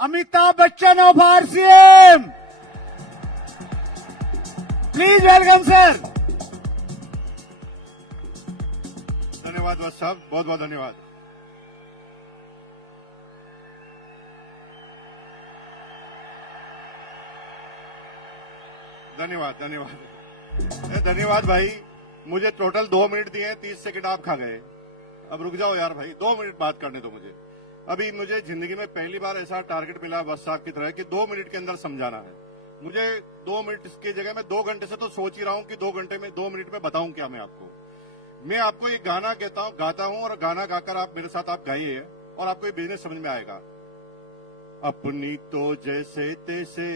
Amitabh Bachchan of RCM. Please welcome, sir. धन्यवाद बस साहब, बहुत बहुत धन्यवाद। धन्यवाद धन्यवाद धन्यवाद भाई। मुझे टोटल 2 मिनट दिए, 30 सेकंड आप खा गए। अब रुक जाओ यार भाई, 2 मिनट बात करने दो मुझे। अभी मुझे जिंदगी में पहली बार ऐसा टारगेट मिला बस साहब की तरह कि 2 मिनट के अंदर समझाना है। मुझे 2 मिनट की जगह मैं 2 घंटे से तो सोच ही रहा हूं कि 2 घंटे में 2 मिनट में बताऊं क्या मैं आपको। मैं आपको एक गाना गाता हूं और गाना गाकर आप मेरे साथ आप गाइए और आपको ये बिजनेस समझ में आएगा। अपनी तो जैसे तैसे,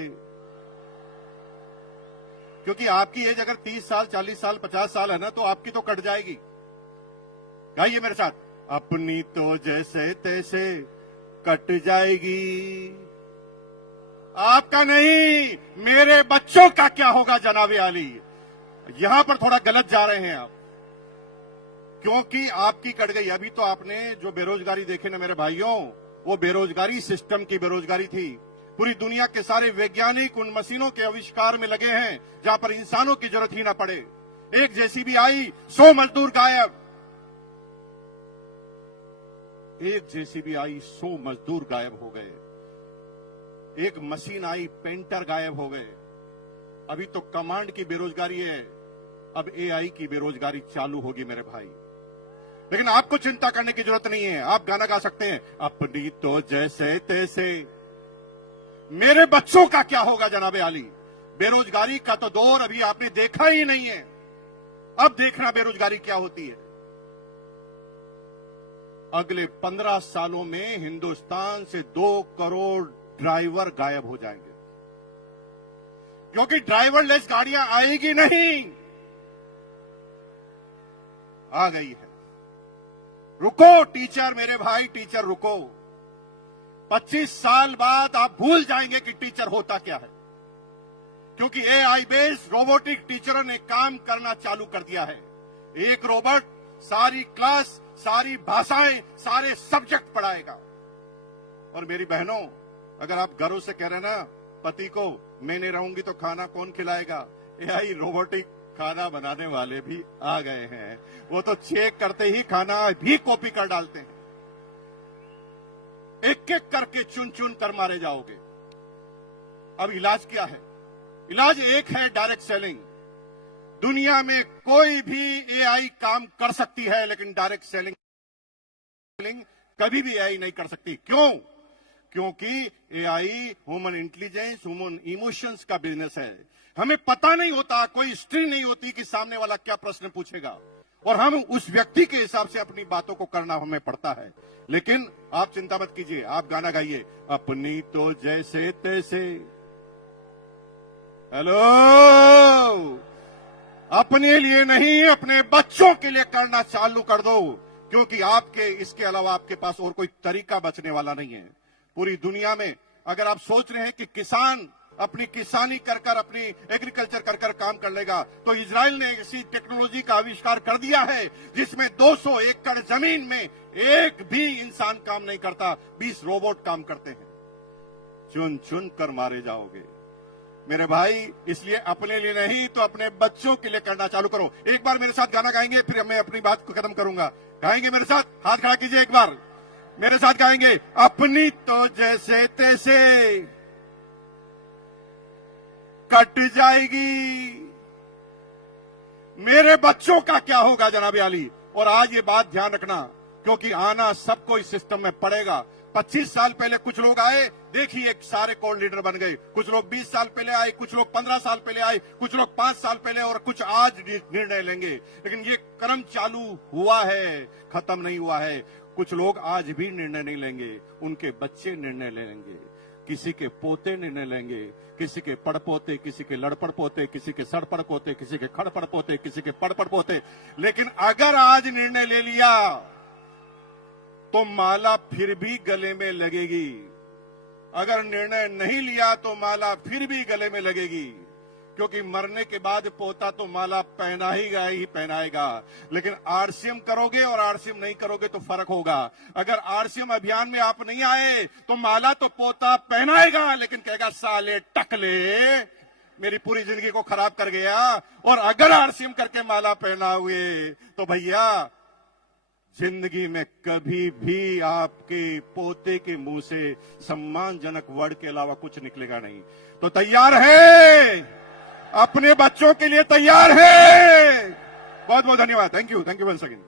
क्योंकि आपकी एज अगर 30 साल 40 साल 50 साल है ना, तो आपकी तो कट जाएगी। गाइए मेरे साथ, अपनी तो जैसे तैसे कट जाएगी, आपका नहीं मेरे बच्चों का क्या होगा जनाबे आली। यहां पर थोड़ा गलत जा रहे हैं आप, क्योंकि आपकी कट गई। अभी तो आपने जो बेरोजगारी देखे ना मेरे भाइयों, वो बेरोजगारी सिस्टम की बेरोजगारी थी। पूरी दुनिया के सारे वैज्ञानिक उन मशीनों के आविष्कार में लगे हैं जहां पर इंसानों की जरूरत ही ना पड़े। एक जेसीबी आई, 100 मजदूर गायब। एक जेसीबी आई, 100 मजदूर गायब हो गए। एक मशीन आई, पेंटर गायब हो गए। अभी तो कमांड की बेरोजगारी है, अब एआई की बेरोजगारी चालू होगी मेरे भाई। लेकिन आपको चिंता करने की जरूरत नहीं है। आप गाना गा सकते हैं, अपनी तो जैसे तैसे मेरे बच्चों का क्या होगा जनाबे आली। बेरोजगारी का तो दौर अभी आपने देखा ही नहीं है, अब देखना बेरोजगारी क्या होती है। अगले 15 सालों में हिंदुस्तान से 2 करोड़ ड्राइवर गायब हो जाएंगे, क्योंकि ड्राइवरलेस गाड़ियां आएगी नहीं। आ गई है। रुको टीचर, मेरे भाई टीचर रुको। 25 साल बाद आप भूल जाएंगे कि टीचर होता क्या है, क्योंकि एआई बेस्ड रोबोटिक टीचरों ने काम करना चालू कर दिया है। एक रोबोट सारी क्लास, सारी भाषाएं, सारे सब्जेक्ट पढ़ाएगा। और मेरी बहनों, अगर आप घरों से कह रहे ना पति को मैं नहीं रहूंगी तो खाना कौन खिलाएगा, एआई रोबोटिक खाना बनाने वाले भी आ गए हैं। वो तो चेक करते ही खाना भी कॉपी कर डालते हैं। एक एक करके चुन चुन कर मारे जाओगे। अब इलाज क्या है? इलाज एक है, डायरेक्ट सेलिंग। दुनिया में कोई भी एआई काम कर सकती है, लेकिन डायरेक्ट सेलिंग कभी भी एआई नहीं कर सकती। क्यों? क्योंकि AI human intelligence, human emotions का बिजनेस है। हमें पता नहीं होता, कोई हिस्ट्री नहीं होती कि सामने वाला क्या प्रश्न पूछेगा, और हम उस व्यक्ति के हिसाब से अपनी बातों को करना हमें पड़ता है। लेकिन आप चिंता मत कीजिए, आप गाना गाइए, अपनी तो जैसे तैसे। हेलो, अपने लिए नहीं, अपने बच्चों के लिए करना चालू कर दो, क्योंकि आपके इसके अलावा आपके पास और कोई तरीका बचने वाला नहीं है। पूरी दुनिया में अगर आप सोच रहे हैं कि किसान अपनी किसानी कर कर, अपनी एग्रीकल्चर कर कर काम कर लेगा, तो इजराइल ने ऐसी टेक्नोलॉजी का आविष्कार कर दिया है जिसमें 200 एकड़ जमीन में एक भी इंसान काम नहीं करता, 20 रोबोट काम करते हैं। चुन चुन कर मारे जाओगे मेरे भाई। इसलिए अपने लिए नहीं तो अपने बच्चों के लिए करना चालू करो। एक बार मेरे साथ गाना गाएंगे, फिर मैं अपनी बात को खत्म करूंगा। गाएंगे मेरे साथ? हाथ खड़ा कीजिए, एक बार मेरे साथ गाएंगे, अपनी तो जैसे तैसे कट जाएगी, मेरे बच्चों का क्या होगा जनाबे आली। और आज ये बात ध्यान रखना, क्योंकि आना सबको इस सिस्टम में पड़ेगा। 25 साल पहले कुछ लोग आए, देखिए सारे कोर लीडर बन गए। कुछ लोग 20 साल पहले आए, कुछ लोग 15 साल पहले आए, कुछ लोग 5 साल पहले, और कुछ आज निर्णय लेंगे। लेकिन ये क्रम चालू हुआ है, खत्म नहीं हुआ है। कुछ लोग आज भी निर्णय नहीं लेंगे, उनके बच्चे निर्णय लेंगे, किसी के पोते निर्णय लेंगे, किसी के पड़पोते, किसी के लड़पड़ पोते, किसी के सड़पड़ पोते, किसी के खड़पड़ पोते, किसी के पड़पड़ पोते। लेकिन अगर आज निर्णय ले लिया तो माला फिर भी गले में लगेगी। अगर निर्णय नहीं लिया तो माला फिर भी गले में लगेगी। क्योंकि मरने के बाद पोता तो माला पहनाएगा ही पहनाएगा, लेकिन आरसीएम करोगे और आरसीएम नहीं करोगे तो फर्क होगा। अगर आरसीएम अभियान में आप नहीं आए तो माला तो पोता पहनाएगा, लेकिन कहेगा साले टकले मेरी पूरी जिंदगी को खराब कर गया। और अगर आरसीएम करके माला पहनाओगे तो भैया जिंदगी में कभी भी आपके पोते के मुंह से सम्मानजनक वर्ड के अलावा कुछ निकलेगा नहीं। तो तैयार है, अपने बच्चों के लिए तैयार है। बहुत बहुत धन्यवाद। Thank you once again.